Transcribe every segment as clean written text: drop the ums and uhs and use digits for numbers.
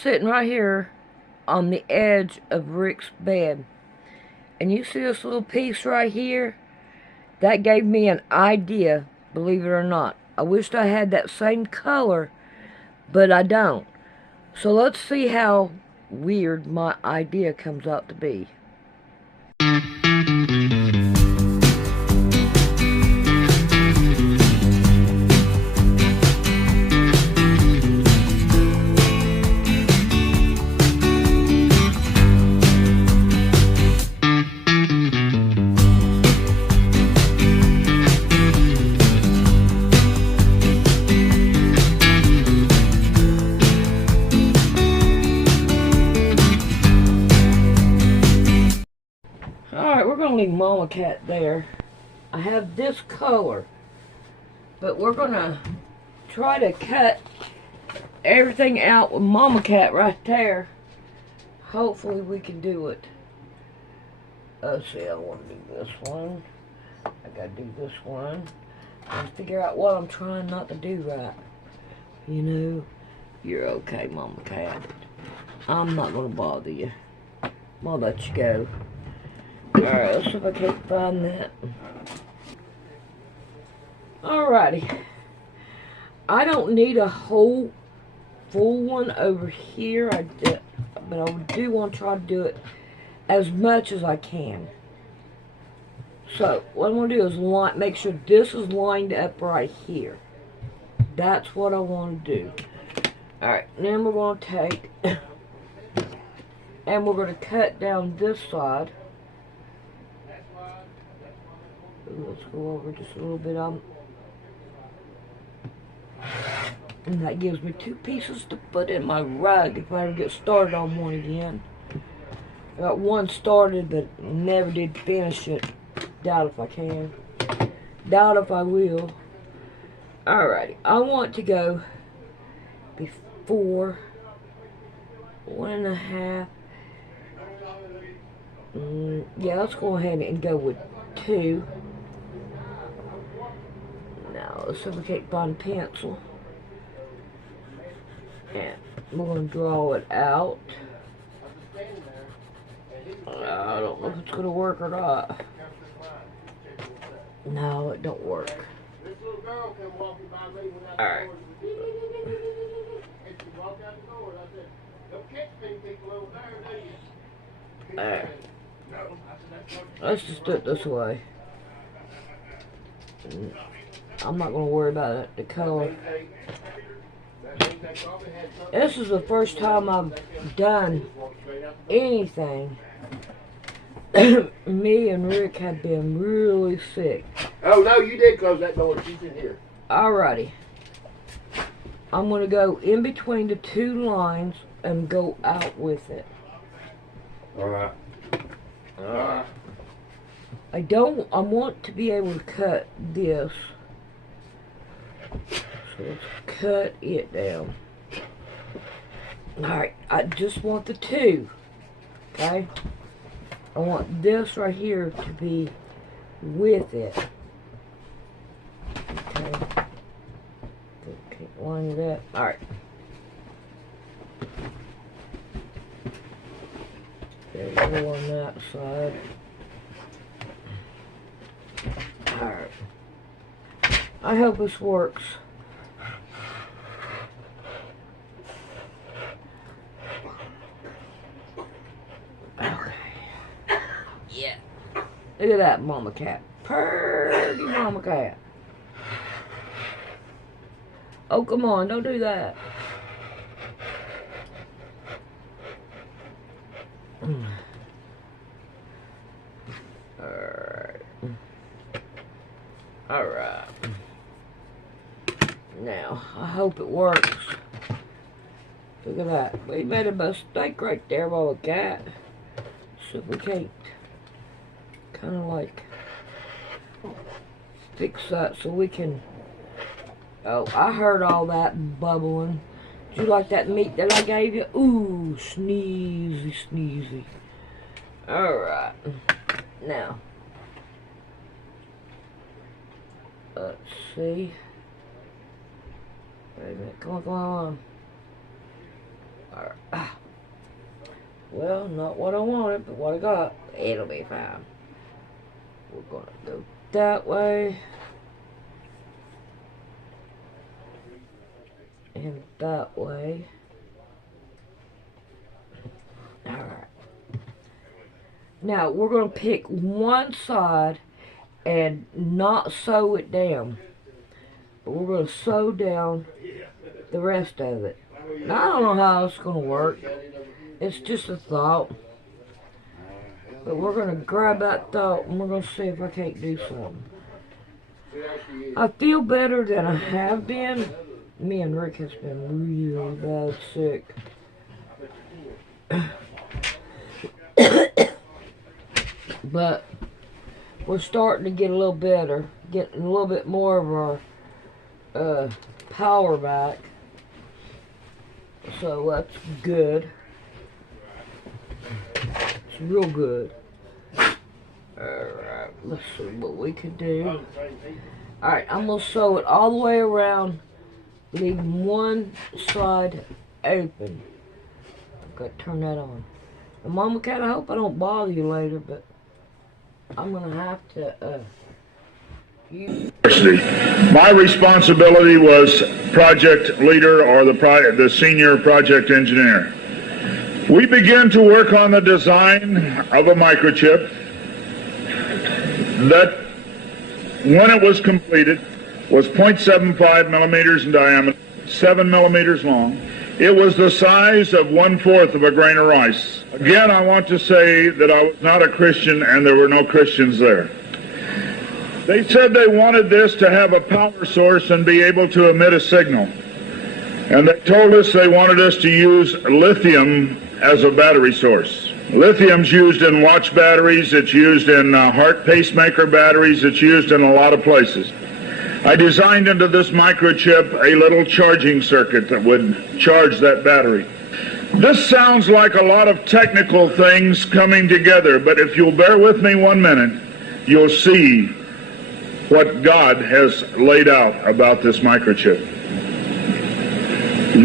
Sitting right here on the edge of Rick's bed. And you see this little piece right here? That gave me an idea, believe it or not. I wished I had that same color, but I don't. So let's see how weird my idea comes out to be. Alright, we're going to leave Mama Cat there. I have this color, but we're going to try to cut everything out with Mama Cat right there. Hopefully we can do it. Let's see, I want to do this one. I got to do this one. And figure out what I'm trying not to do right. You know, you're okay, Mama Cat. I'm not going to bother you. I'll let you go. Alright, let's see if I can't find that. Alrighty. I don't need a whole full one over here, but I do want to try to do it as much as I can. So, what I'm going to do is make sure this is lined up right here. That's what I want to do. Alright, then we're going to take, and we're going to cut down this side. Let's go over just a little bit on. And that gives me 2 pieces to put in my rug if I ever get started on one again. I got one started but never did finish it. Doubt if I can. Doubt if I will. Alrighty, I want to go before 1.5. Yeah, let's go ahead and go with 2. Now, let's see if we can't find a pencil. And we're going to draw it out. I don't know if it's going to work or not. No, it don't work. Alright. Alright. Let's just do it this way. I'm not going to worry about the color. This is the first time I've done anything. Me and Rick have been really sick. Oh, no, you did close that door. She's in here. Alrighty. I'm going to go in between the 2 lines and go out with it. Alright. I want to be able to cut this. So let's cut it down. Alright, I just want the 2. Okay? I want this right here to be with it. Okay. Can't line it up. Alright. There we go on that side. Alright. I hope this works. Okay. Yeah. Look at that Mama Cat. Purdy Mama Cat. Oh, come on. Don't do that. Alright. Alright. Now, I hope it works. Look at that. We made a mistake right there, Mama Cat. So we can't kind of like fix that so we can. Oh, I heard all that bubbling. Did you like that meat that I gave you? Ooh, sneezy, sneezy. Alright. Now, let's see. Wait a minute. Come on, come on. Alright. Well, not what I wanted, but what I got. It'll be fine. We're gonna go that way. And that way. Alright. Now, we're going to pick one side and not sew it down. But we're going to sew down the rest of it. Now, I don't know how it's going to work. It's just a thought. But we're going to grab that thought and we're going to see if I can't do something. I feel better than I have been. Me and Rick has been really bad sick. But we're starting to get a little better. Getting a little bit more of our power back. So that's good. It's real good. Alright, let's see what we can do. Alright, I'm going to sew it all the way around, leaving one side open. I've got to turn that on. And Mama Cat, I hope I don't bother you later, but I'm going to have to My responsibility was project leader or the senior project engineer. We began to work on the design of a microchip that, when it was completed, was 0.75 millimeters in diameter, 7 millimeters long. It was the size of 1/4 of a grain of rice. Again, I want to say that I was not a Christian and there were no Christians there. They said they wanted this to have a power source and be able to emit a signal. And they told us they wanted us to use lithium as a battery source. Lithium's used in watch batteries, it's used in heart pacemaker batteries, it's used in a lot of places. I designed into this microchip a little charging circuit that would charge that battery. This sounds like a lot of technical things coming together, but if you'll bear with me 1 minute, you'll see what God has laid out about this microchip.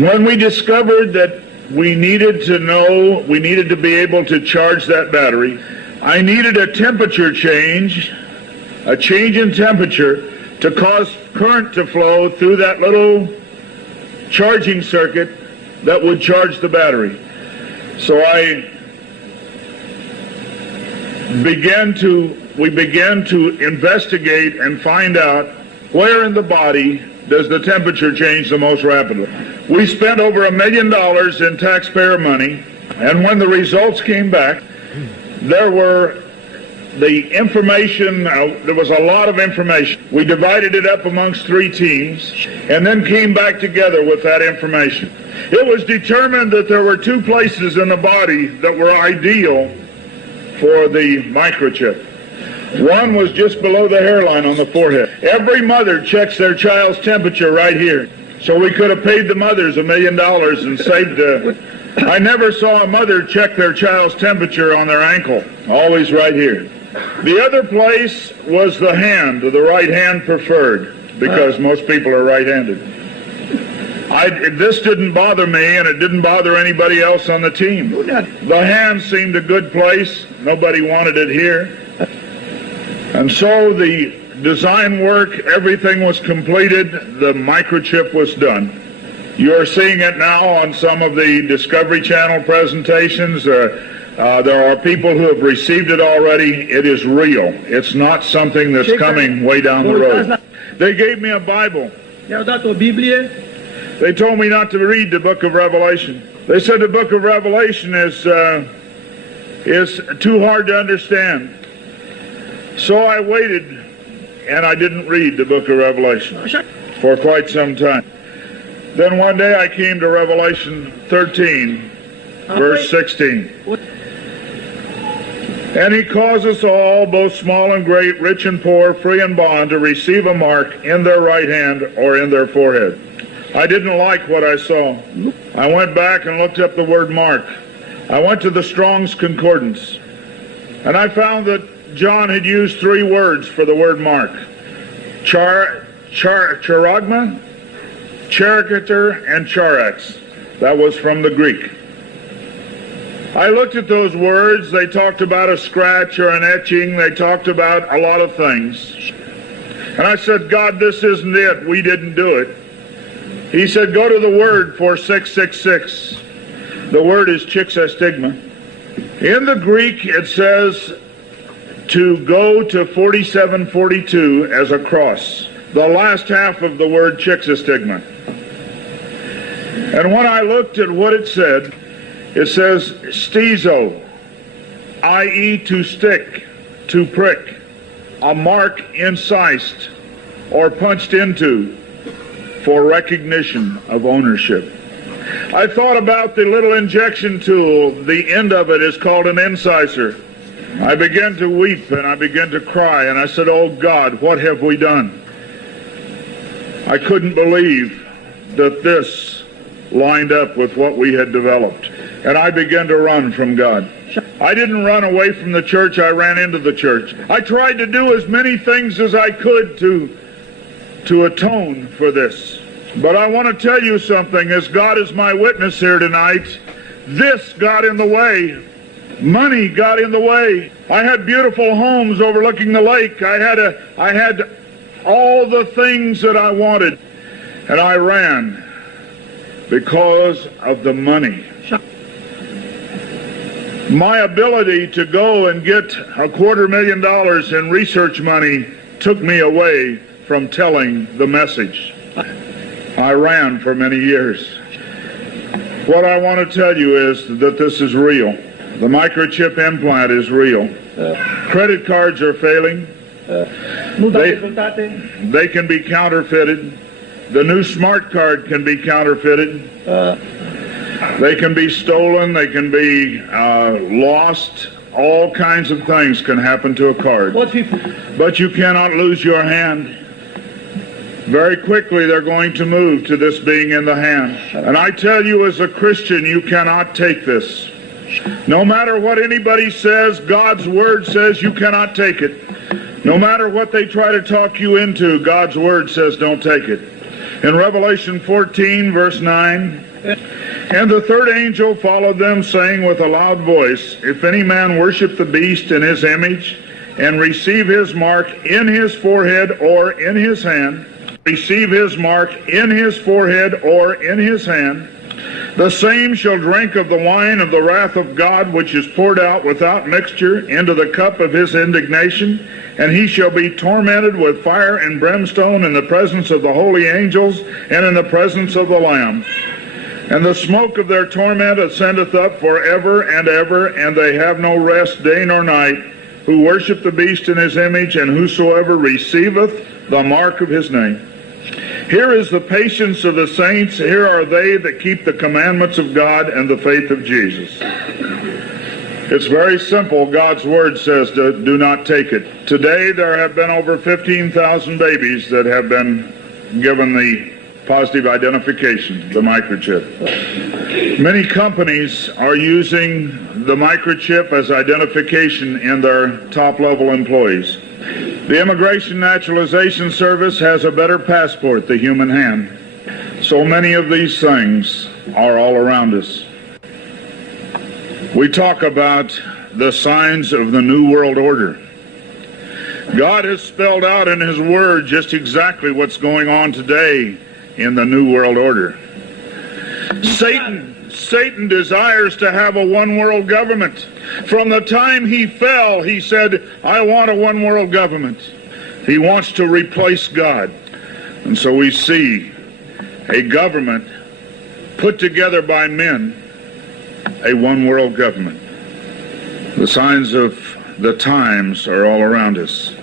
When we discovered that we needed to be able to charge that battery, I needed a temperature change, a change in temperature to cause current to flow through that little charging circuit that would charge the battery. So we began to investigate and find out where in the body does the temperature change the most rapidly. We spent over $1 million in taxpayer money, and when the results came back, there was a lot of information. We divided it up amongst 3 teams, and then came back together with that information. It was determined that there were 2 places in the body that were ideal for the microchip. One was just below the hairline on the forehead. Every mother checks their child's temperature right here. So we could have paid the mothers $1 million and saved. I never saw a mother check their child's temperature on their ankle. Always right here. The other place was the hand, the right hand preferred, because most people are right-handed. This didn't bother me, and it didn't bother anybody else on the team. The hand seemed a good place. Nobody wanted it here. And so the design work, everything was completed. The microchip was done. You're seeing it now on some of the Discovery Channel presentations. There are people who have received it already. It is real. It's not something that's coming way down the road. They gave me a Bible. They told me not to read the book of Revelation. They said the book of Revelation is too hard to understand. So I waited, and I didn't read the book of Revelation for quite some time. Then one day I came to Revelation 13, verse 16. And he causes all, both small and great, rich and poor, free and bond, to receive a mark in their right hand or in their forehead. I didn't like what I saw. I went back and looked up the word mark. I went to the Strong's Concordance, and I found that John had used 3 words for the word mark. Charagma, charicature, and charax. That was from the Greek. I looked at those words. They talked about a scratch or an etching. They talked about a lot of things. And I said, God, this isn't it. We didn't do it. He said, go to the word for 666. The word is chixastigma. In the Greek, it says to go to 4742 as a cross. The last half of the word chixastigma. And when I looked at what it says stizo, i.e. to stick, to prick, a mark incised or punched into for recognition of ownership. I thought about the little injection tool. The end of it is called an incisor. I began to weep and I began to cry, and I said, oh God, what have we done? I couldn't believe that this lined up with what we had developed. And I began to run from God. I didn't run away from the church, I ran into the church. I tried to do as many things as I could to atone for this. But I want to tell you something, as God is my witness here tonight, this got in the way. Money got in the way. I had beautiful homes overlooking the lake. I had all the things that I wanted, and I ran because of the money. My ability to go and get $250,000 in research money took me away from telling the message. I ran for many years. What I want to tell you is that this is real. The microchip implant is real. Credit cards are failing. They can be counterfeited. The new smart card can be counterfeited. They can be stolen. They can be lost. All kinds of things can happen to a card. But you cannot lose your hand. Very quickly they're going to move to this being in the hand. And I tell you, as a Christian, you cannot take this. No matter what anybody says, God's word says you cannot take it. No matter what they try to talk you into, God's word says don't take it. In Revelation 14, verse 9, and the third angel followed them, saying with a loud voice, if any man worship the beast in his image, and receive his mark in his forehead or in his hand, receive his mark in his forehead or in his hand, the same shall drink of the wine of the wrath of God, which is poured out without mixture into the cup of his indignation, and he shall be tormented with fire and brimstone in the presence of the holy angels and in the presence of the Lamb. And the smoke of their torment ascendeth up forever and ever, and they have no rest day nor night, who worship the beast in his image, and whosoever receiveth the mark of his name. Here is the patience of the saints. Here are they that keep the commandments of God and the faith of Jesus. It's very simple. God's word says do not take it. Today there have been over 15,000 babies that have been given the positive identification, the microchip. Many companies are using the microchip as identification in their top-level employees. The Immigration Naturalization Service has a better passport, the human hand. So many of these things are all around us. We talk about the signs of the New World Order. God has spelled out in His Word just exactly what's going on today in the New World Order. Satan desires to have a one-world government. From the time he fell, he said, I want a one-world government. He wants to replace God. And so we see a government put together by men, a one-world government. The signs of the times are all around us.